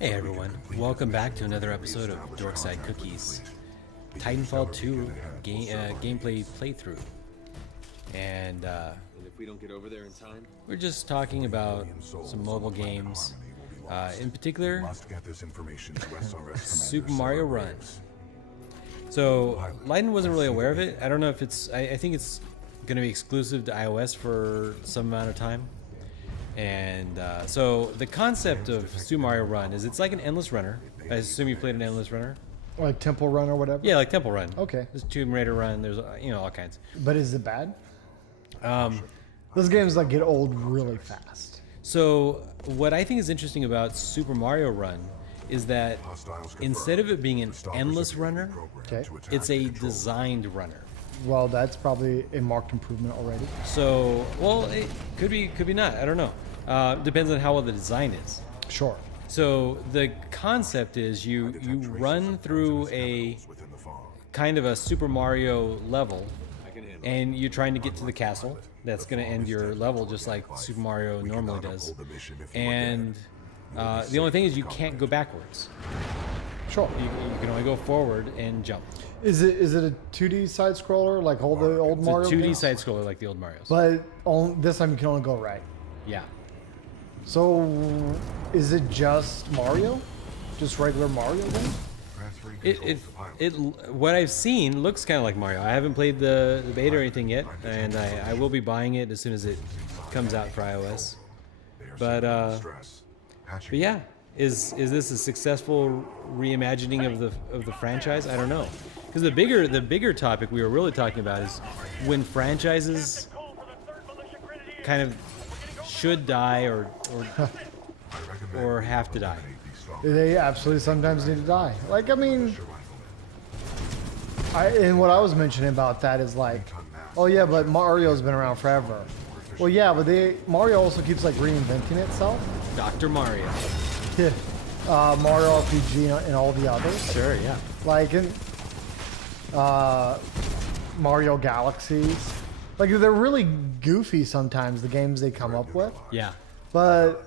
Hey everyone, welcome back to another episode of Dorkside Cookies, TitanFall 2 gameplay playthrough. And if we don't get over there in time, we're just talking about some mobile games, in particular Super Mario Run. So Lydon wasn't really aware of it. I don't know if it's, I think it's going to be exclusive to iOS for some amount of time. And so the concept of Super Mario Run is it's like an endless runner. I assume you played an endless runner. Like Temple Run or whatever? Yeah, like Temple Run. Okay. There's Tomb Raider Run. There's all kinds. But is it bad? Those games like get old really fast. So what I think is interesting about Super Mario Run is that instead of it being an endless runner, it's a designed runner. Well, that's probably a marked improvement already. So, well, it could be not. I don't know. Depends on how well the design is. Sure. So the concept is you run through a kind of a Super Mario level, and you're trying to get to the castle. That's going to end your level just like Super Mario normally does. And the only thing is you can't go backwards. Sure. You can only go forward and jump. Is it a 2D side scroller like all the old Mario It's a 2D games? side scroller like the old Marios. But this time you can only go right. Yeah. So is it just Mario? Just regular Mario then? What I've seen looks kind of like Mario. I haven't played the beta or anything yet, and I will be buying it as soon as it comes out for iOS. But yeah, is this a successful reimagining of the franchise? I don't know, because the bigger topic we were really talking about is when franchises kind of should die or have to die. They absolutely sometimes need to die. Like, I mean, and what I was mentioning about that is like, oh yeah, but Mario's been around forever. Well, yeah, but Mario also keeps like reinventing itself. Dr. Mario. Yeah. Mario RPG and all the others. Sure, yeah. Like in Mario Galaxies. Like they're really goofy sometimes, the games they come up with. Yeah. But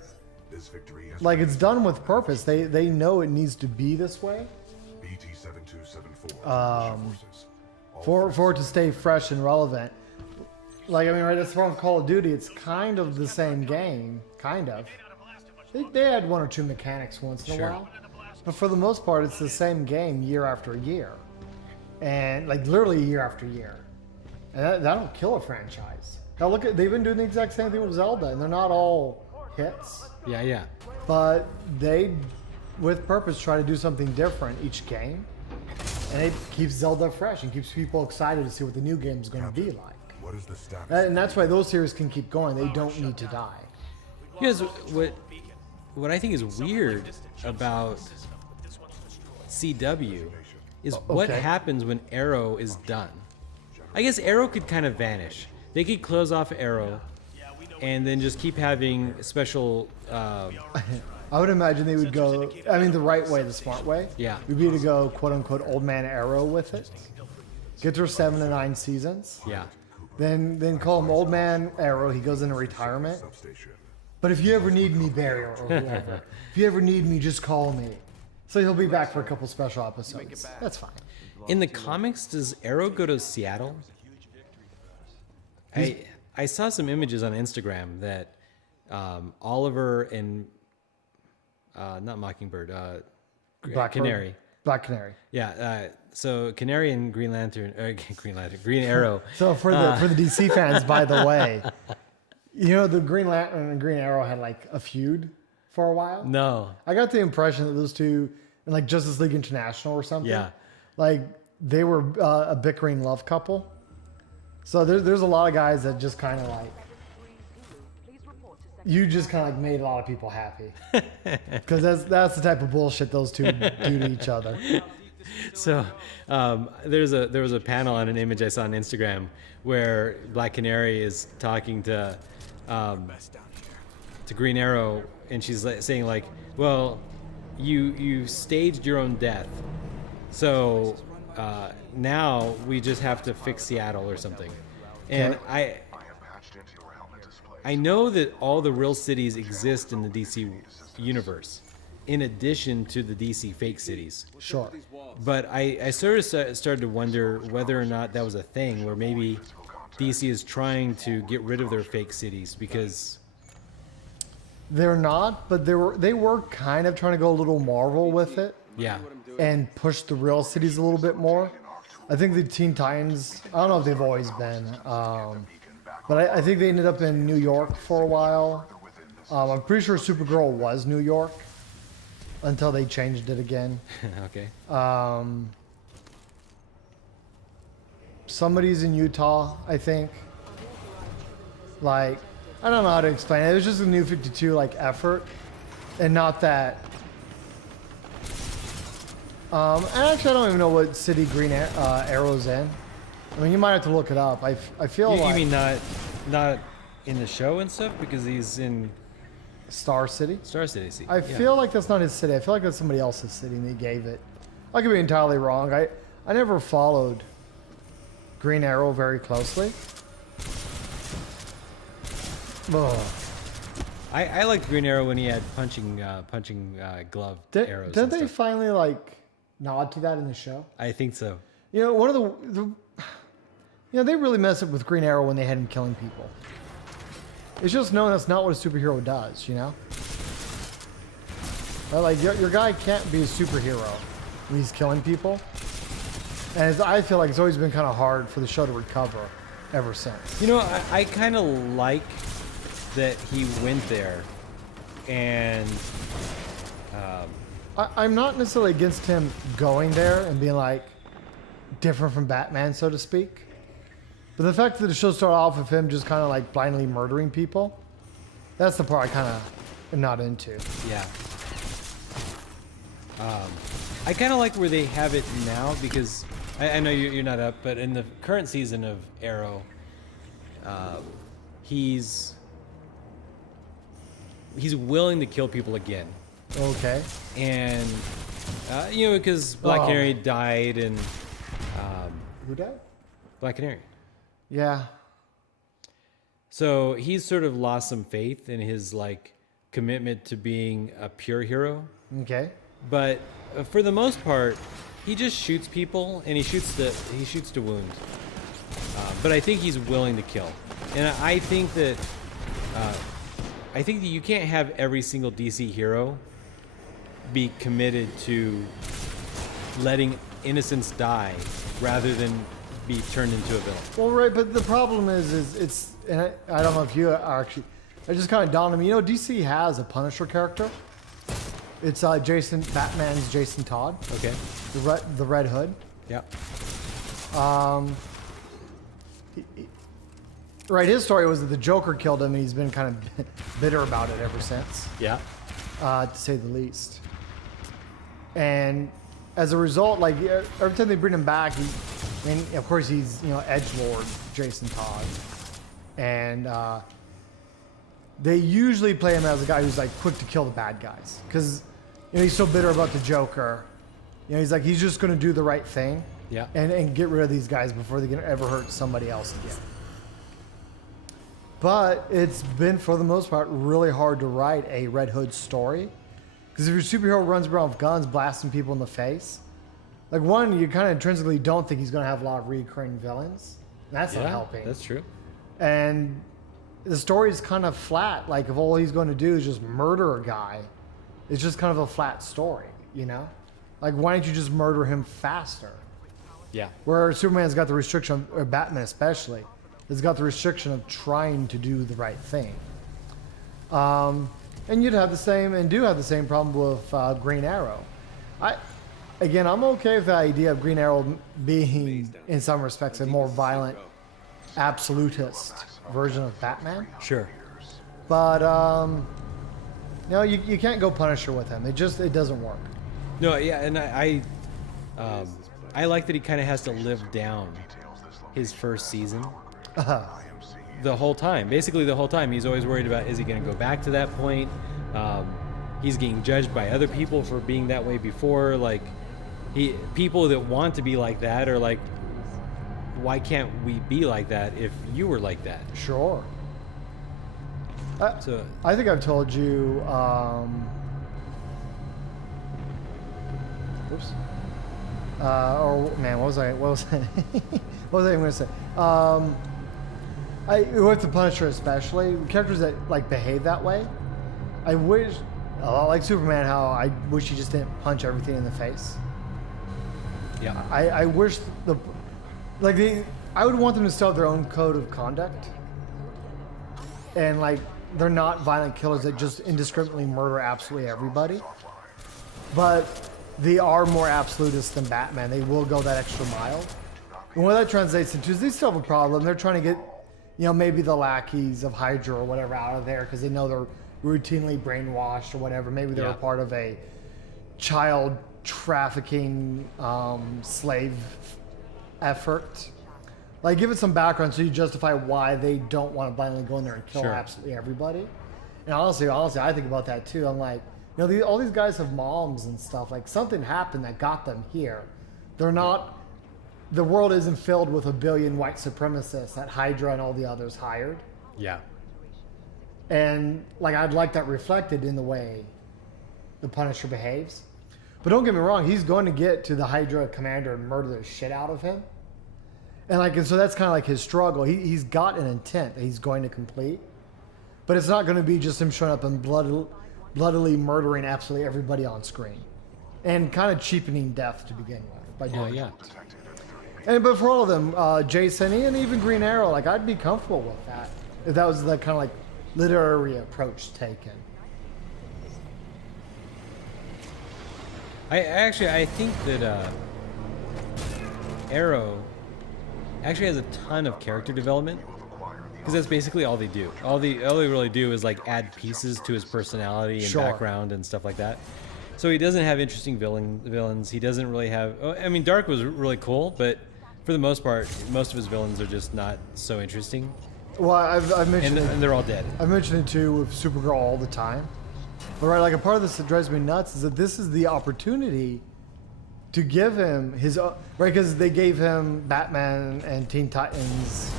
like it's done with purpose. They know it needs to be this way. For it to stay fresh and relevant. Like, I mean, right, as far as Call of Duty, it's kind of the same game. Kind of. They had one or two mechanics once in a while. But for the most part, it's the same game year after year. And, like, literally year after year. And that'll kill a franchise. Now, look at, they've been doing the exact same thing with Zelda, and they're not all hits. Yeah, yeah. But they, with purpose, try to do something different each game. And it keeps Zelda fresh and keeps people excited to see what the new game is going to be like. what is the status? And that's why those series can keep going. They don't need to die. Because what I think is weird about CW is what happens when Arrow is done. I guess Arrow could kind of vanish. They could close off Arrow and then just keep having special... I would imagine they would go, I mean, the right way, the smart way. Yeah. Would be to go, quote unquote, Old Man Arrow with it. Get through 7 to 9 seasons. Yeah. Then call him Old Man Arrow. He goes into retirement. But if you ever need me, Barry, or whoever, if you ever need me, just call me. So he'll be back for a couple special episodes. That's fine. In the comics, does Arrow go to Seattle? I saw some images on Instagram that Oliver and not Mockingbird, Canary. Black Canary. Yeah, so Canary and Green Arrow. So for the DC fans, by the way, you know the Green Lantern and Green Arrow had like a feud for a while. No. I got the impression that those two, in like Justice League International or something, Yeah. like they were a bickering love couple. So there's a lot of guys that just kind of like, you just kind of like made a lot of people happy. Because that's the type of bullshit those two do to each other. So there was a panel on an image I saw on Instagram where Black Canary is talking to Green Arrow, and she's saying like, "Well, you staged your own death, so now we just have to fix Seattle or something." And I know that all the real cities exist in the DC universe. in addition to the DC fake cities. Sure. But I sort of started to wonder whether or not that was a thing, where maybe DC is trying to get rid of their fake cities because They're not, but they were kind of trying to go a little Marvel with it yeah, and push the real cities a little bit more. I think the Teen Titans, I don't know if they've always been, but I think they ended up in New York for a while. I'm pretty sure Supergirl was New York until they changed it again. okay, Somebody's in Utah, I think. Like, I don't know how to explain it. It was just a New 52 like effort, and not that. And actually, I don't even know what city Green Arrow's in. I mean, you might have to look it up. I feel you like mean not in the show and stuff because he's in Star City. Star City. I feel like that's not his city. I feel like that's somebody else's city, and they gave it. I could be entirely wrong. I never followed Green Arrow very closely. Ugh. I liked Green Arrow when he had punching glove arrows. Didn't and they stuff. finally like nod to that in the show? I think so. You know, one of they really messed up with Green Arrow when they had him killing people. It's just known that's not what a superhero does, you know? Like, your guy can't be a superhero when he's killing people. And I feel like it's always been kind of hard for the show to recover ever since. You know, I kind of like that he went there, and I'm not necessarily against him going there and being like different from Batman, so to speak. But the fact that the show started off with him just kind of like blindly murdering people, that's the part I kind of am not into. yeah. I kind of like where they have it now because I know you're not up, but in the current season of Arrow, he's willing to kill people again. Okay. And you know, because Black Canary died, and Who died? Black Canary. Yeah. So he's sort of lost some faith in his like commitment to being a pure hero. Okay. But for the most part, he just shoots people, and he shoots to wound. But I think he's willing to kill, and I think that you can't have every single DC hero be committed to letting innocents die rather than be turned into a villain. Well, right, but the problem is it's, and I don't know if you are actually, it just kind of dawned on me, you know, DC has a Punisher character. It's Batman's Jason Todd. Okay. The Red Hood. Yeah. Right, his story was that the Joker killed him, and he's been kind of bitter about it ever since, Yeah. to say the least. And as a result, like every time they bring him back, and of course he's edgelord Jason Todd, and they usually play him as a guy who's like quick to kill the bad guys because he's so bitter about the Joker. He's just going to do the right thing. Yeah. And get rid of these guys before they can ever hurt somebody else again. But it's been, for the most part, really hard to write a Red Hood story. Because if your superhero runs around with guns blasting people in the face, like one, you kind of intrinsically don't think he's going to have a lot of recurring villains. And that's not helping. That's true. And the story is kind of flat. Like if all he's going to do is just murder a guy, it's just kind of a flat story, Like why don't you just murder him faster? Yeah. Where Superman's got the restriction, or Batman especially, has got the restriction of trying to do the right thing. And you'd have the same, and do have the same problem with Green Arrow. I'm okay with the idea of Green Arrow being, in some respects, a more violent, absolutist version of Batman. Sure. But you can't go Punisher with him. It doesn't work. No, yeah, and I like that he kind of has to live down his first season. The whole time. Basically the whole time. He's always worried about, is he going to go back to that point? He's getting judged by other people for being that way before. Like, people that want to be like that are like, why can't we be like that if you were like that? Sure. So I think I've told you, Oops. Or man, what was I what was I even gonna say? With the Punisher especially, characters that like behave that way, I wish, like Superman, how I wish he just didn't punch everything in the face. Yeah. I wish I would want them to still have their own code of conduct, and like they're not violent killers that just indiscriminately murder absolutely everybody, but they are more absolutist than Batman. They will go that extra mile. And what that translates into is they still have a problem. They're trying to get, maybe the lackeys of Hydra or whatever out of there because they know they're routinely brainwashed or whatever. Maybe they're a part of a child trafficking slave effort. Like, give it some background so you justify why they don't want to blindly go in there and kill absolutely everybody. And honestly, I think about that too. I'm like, all these guys have moms and stuff. Like, something happened that got them here. They're not. The world isn't filled with a billion white supremacists that Hydra and all the others hired. Yeah. And like, I'd like that reflected in the way the Punisher behaves. But don't get me wrong, he's going to get to the Hydra commander and murder the shit out of him. And so that's kind of like his struggle. He's got an intent that he's going to complete. But it's not going to be just him showing up and bloodily murdering absolutely everybody on screen. And kind of cheapening death to begin with by doing that. But for all of them, Jason and even Green Arrow, like, I'd be comfortable with that if that was the kind of like literary approach taken. I think that Arrow actually has a ton of character development because that's basically all they do. All they really do is like add pieces to his personality and background and stuff like that. So he doesn't have interesting villains. He doesn't really have. I mean, Dark was really cool, but for the most part, most of his villains are just not so interesting. Well, I've mentioned and they're all dead. I've mentioned it too with Supergirl all the time. But right, like a part of this that drives me nuts is that this is the opportunity to give him his right, because they gave him Batman and Teen Titans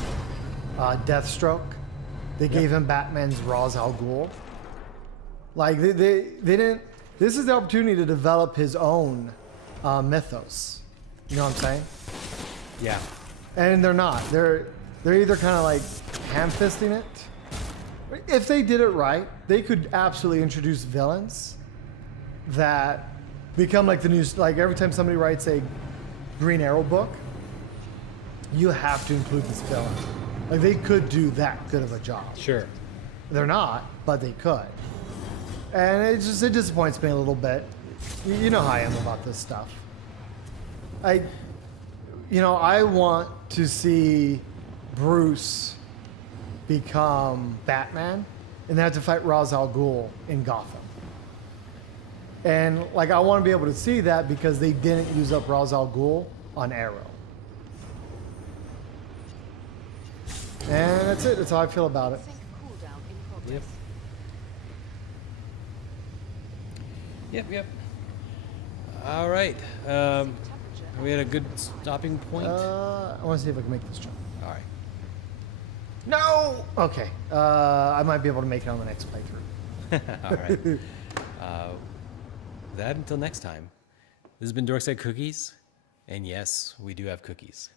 Deathstroke. They gave him Batman's Ra's al Ghul. Like they didn't. This is the opportunity to develop his own mythos. You know what I'm saying? Yeah. And they're not. They're either kind of like ham-fisting it. If they did it right, they could absolutely introduce villains that become like the news. Like every time somebody writes a Green Arrow book, you have to include this villain. Like they could do that good of a job. Sure. They're not, but they could. And it disappoints me a little bit. You know how I am about this stuff. I want to see Bruce become Batman and they have to fight Ra's al Ghul in Gotham. And like I want to be able to see that because they didn't use up Ra's al Ghul on Arrow. And that's it. That's how I feel about it. Yep. All right. We had a good stopping point. I want to see if I can make this jump. All right. No! Okay. I might be able to make it on the next playthrough. All right. That until next time. This has been Dorkside Cookies. And yes, we do have cookies.